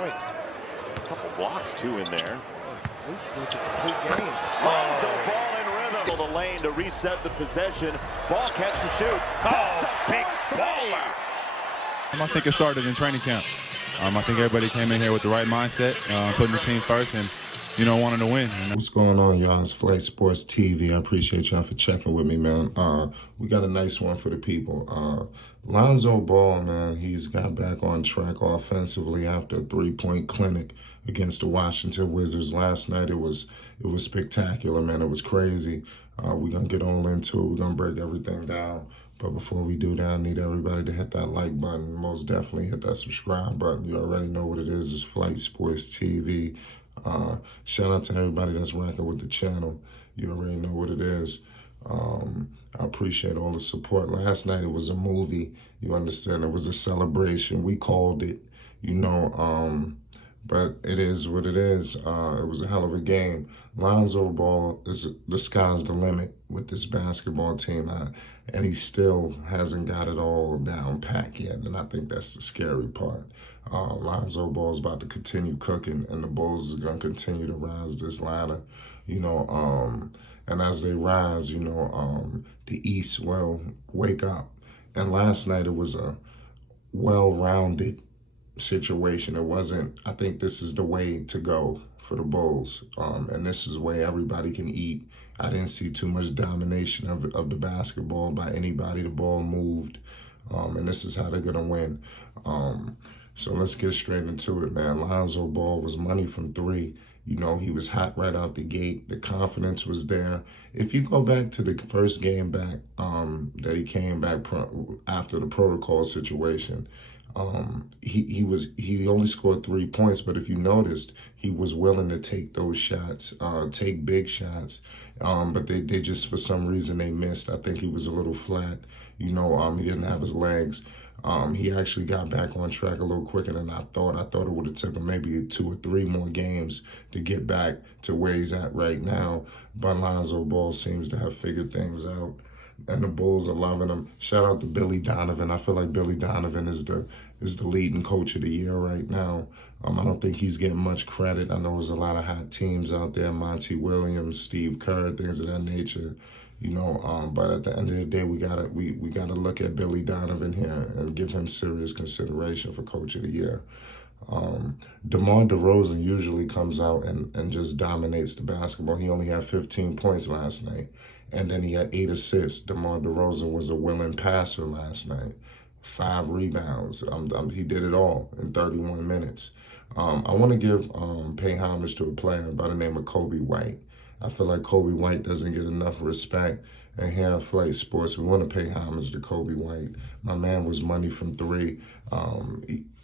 points. A couple blocks, too, in there. Complete game. Lonzo, ball in rhythm. The lane to reset the possession. Ball catch and shoot. That's a big baller. I think it started in training camp. I think everybody came in here with the right mindset, putting the team first and, wanting to win. What's going on, y'all? It's Flight Sports TV. I appreciate y'all for checking with me, man. We got a nice one for the people. Lonzo Ball, man, he's got back on track offensively after a three-point clinic against the Washington Wizards last night. It was spectacular, man. It was crazy. We're going to get all into it. We're going to break everything down. But before we do that, I need everybody to hit that like button. Most definitely hit that subscribe button. You already know what it is. It's Flight Sports TV. Shout out to everybody that's rocking with the channel. You already know what it is. I appreciate all the support. Last night it was a movie. You understand? It was a celebration. We called it, but it is what it is. It was a hell of a game. Lonzo Ball, the sky's the limit with this basketball team. And he still hasn't got it all down pat yet. And I think that's the scary part. Lonzo Ball's about to continue cooking, and the Bulls is going to continue to rise this ladder, and as they rise, the East will wake up. And last night it was a well-rounded situation. It wasn't, I think this is the way to go for the Bulls, and this is the way everybody can eat. I didn't see too much domination of the basketball by anybody. The ball moved, and this is how they're going to win. So let's get straight into it, man. Lonzo Ball was money from three. He was hot right out the gate. The confidence was there. If you go back to the first game back that he came back after the protocol situation, he only scored 3 points, but if you noticed, he was willing to take those shots, take big shots, but they just, for some reason, they missed. I think he was a little flat. He didn't have his legs. He actually got back on track a little quicker than I thought. I thought it would have taken maybe 2 or 3 more games to get back to where he's at right now. But Lonzo Ball seems to have figured things out, and the Bulls are loving him. Shout out to Billy Donovan. I feel like Billy Donovan is the leading coach of the year right now. I don't think he's getting much credit. I know there's a lot of hot teams out there, Monty Williams, Steve Kerr, things of that nature. But at the end of the day, we gotta look at Billy Donovan here and give him serious consideration for Coach of the Year. DeMar DeRozan usually comes out and just dominates the basketball. He only had 15 points last night, and then he had 8 assists. DeMar DeRozan was a willing passer last night. 5 rebounds. He did it all in 31 minutes. I want to pay homage to a player by the name of Kobe White. I feel like Kobe White doesn't get enough respect. And here at Flight Sports, we want to pay homage to Kobe White. My man was money from 3.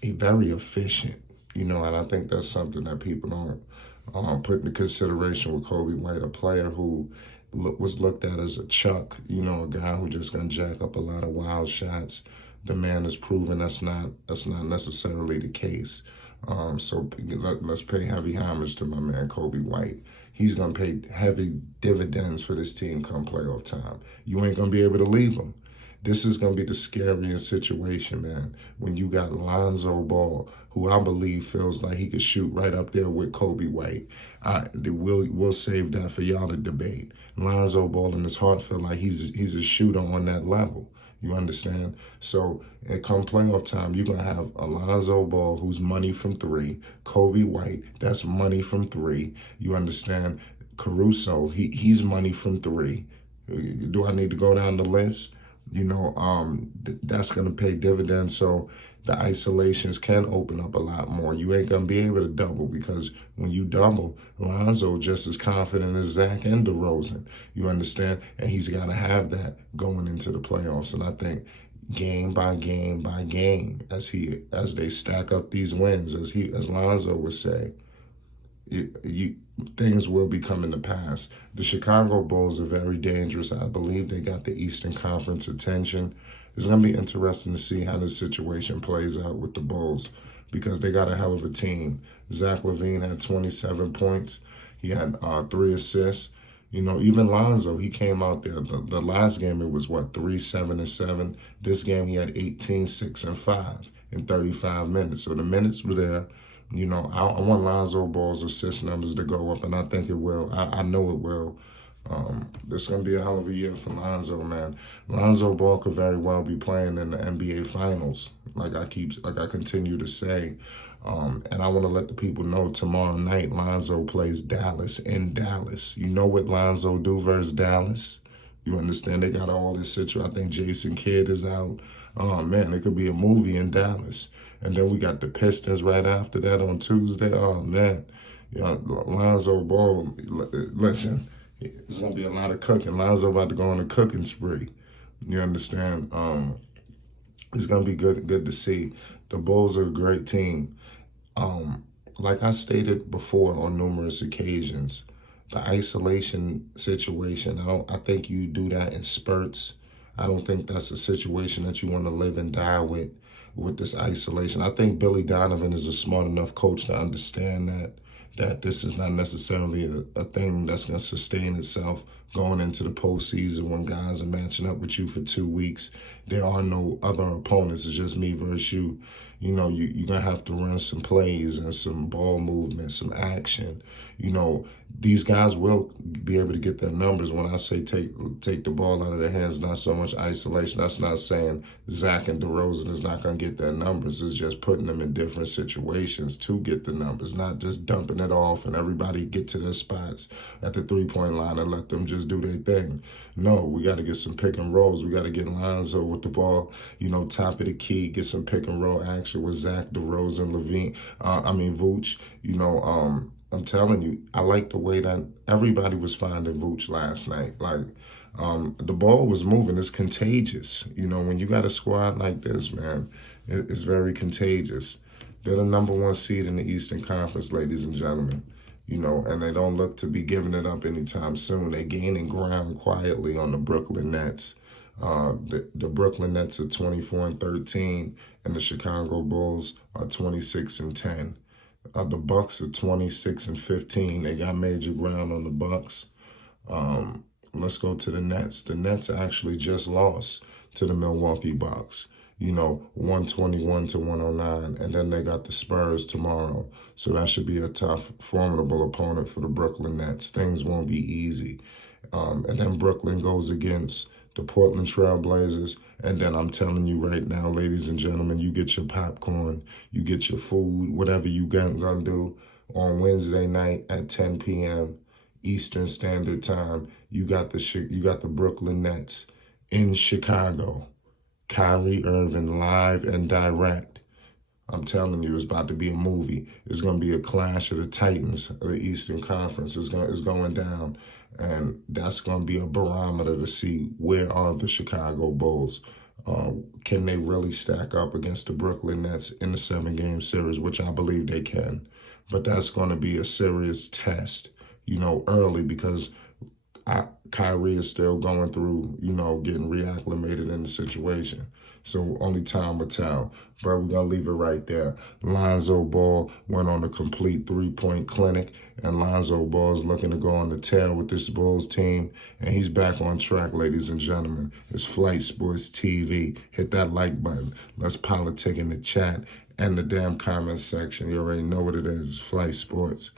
He very efficient, and I think that's something that people don't put into consideration with Kobe White, a player who was looked at as a chuck, a guy who just gonna jack up a lot of wild shots. The man has proven that's not necessarily the case. So let's pay heavy homage to my man Kobe White. He's going to pay heavy dividends for this team come playoff time. You ain't going to be able to leave him. This is going to be the scariest situation, man, when you got Lonzo Ball, who I believe feels like he could shoot right up there with Kobe White. We'll save that for y'all to debate. Lonzo Ball in his heart feel like he's a shooter on that level. You understand? So, come playoff time, you're going to have Lonzo Ball, who's money from 3. Kobe White, that's money from 3. You understand? Caruso, he's money from 3. Do I need to go down the list? That's going to pay dividends. So the isolations can open up a lot more. You ain't going to be able to double, because when you double, Lonzo just as confident as Zach and DeRozan. You understand? And he's got to have that going into the playoffs. And I think game by game by game, as they stack up these wins, as Lonzo would say, things will be coming to pass. The Chicago Bulls are very dangerous. I believe they got the Eastern Conference attention. It's going to be interesting to see how this situation plays out with the Bulls, because they got a hell of a team. Zach LaVine had 27 points. He had 3 assists. Even Lonzo, he came out there. The last game, it was 3, 7, and 7. This game, he had 18, 6, and 5 in 35 minutes. So the minutes were there. You know, I want Lonzo Ball's assist numbers to go up, and I think it will. I know it will. This is going to be a hell of a year for Lonzo, man. Lonzo Ball could very well be playing in the NBA Finals, like I continue to say. And I want to let the people know tomorrow night Lonzo plays Dallas in Dallas. You know what Lonzo do versus Dallas? You understand? They got all this situation. I think Jason Kidd is out. Oh, man, it could be a movie in Dallas. And then we got the Pistons right after that on Tuesday. Oh, man. Lonzo Ball, listen, it's going to be a lot of cooking. Lonzo about to go on a cooking spree. You understand? It's going to be good to see. The Bulls are a great team. Like I stated before on numerous occasions, the isolation situation, I think you do that in spurts. I don't think that's a situation that you want to live and die with this isolation. I think Billy Donovan is a smart enough coach to understand that this is not necessarily a thing that's going to sustain itself going into the postseason when guys are matching up with you for 2 weeks. There are no other opponents. It's just me versus you. You know, you're going to have to run some plays and some ball movement, some action. You know, these guys will be able to get their numbers. When I say take the ball out of their hands, not so much isolation. That's not saying Zach and DeRozan is not going to get their numbers. It's just putting them in different situations to get the numbers, not just dumping it off and everybody get to their spots at the three-point line and let them just do their thing. No, we got to get some pick and rolls. We got to get Lonzo with the ball, you know, top of the key, get some pick and roll action with Zach, DeRozan, Vooch. You know, I'm telling you, I like the way that everybody was finding Vooch last night. Like, the ball was moving. It's contagious. You know, when you got a squad like this, man, it's very contagious. They're the #1 seed in the Eastern Conference, ladies and gentlemen. You know, and they don't look to be giving it up anytime soon. They're gaining ground quietly on the Brooklyn Nets. The Brooklyn Nets are 24-13, and the Chicago Bulls are 26-10. The Bucks are 26-15. They got major ground on the Bucks. Let's go to the Nets. The Nets actually just lost to the Milwaukee Bucks. You know, 121-109, and then they got the Spurs tomorrow. So that should be a tough, formidable opponent for the Brooklyn Nets. Things won't be easy. And then Brooklyn goes against the Portland Trail Blazers. And then I'm telling you right now, ladies and gentlemen, you get your popcorn, you get your food, whatever you gonna do on Wednesday night at 10 p.m. Eastern Standard Time. You got the Brooklyn Nets in Chicago. Kyrie Irving live and direct. I'm telling you, it's about to be a movie. It's going to be a clash of the Titans of the Eastern Conference. It's going down. And that's going to be a barometer to see where are the Chicago Bulls. Can they really stack up against the Brooklyn Nets in the 7-game series, which I believe they can. But that's going to be a serious test, you know, early because Kyrie is still going through, you know, getting reacclimated in the situation. So only time will tell. But we're going to leave it right there. Lonzo Ball went on a complete 3-point clinic, and Lonzo Ball is looking to go on the tear with this Bulls team, and he's back on track, ladies and gentlemen. It's Flight Sports TV. Hit that like button. Let's politic in the chat and the damn comment section. You already know what it is. Flight Sports.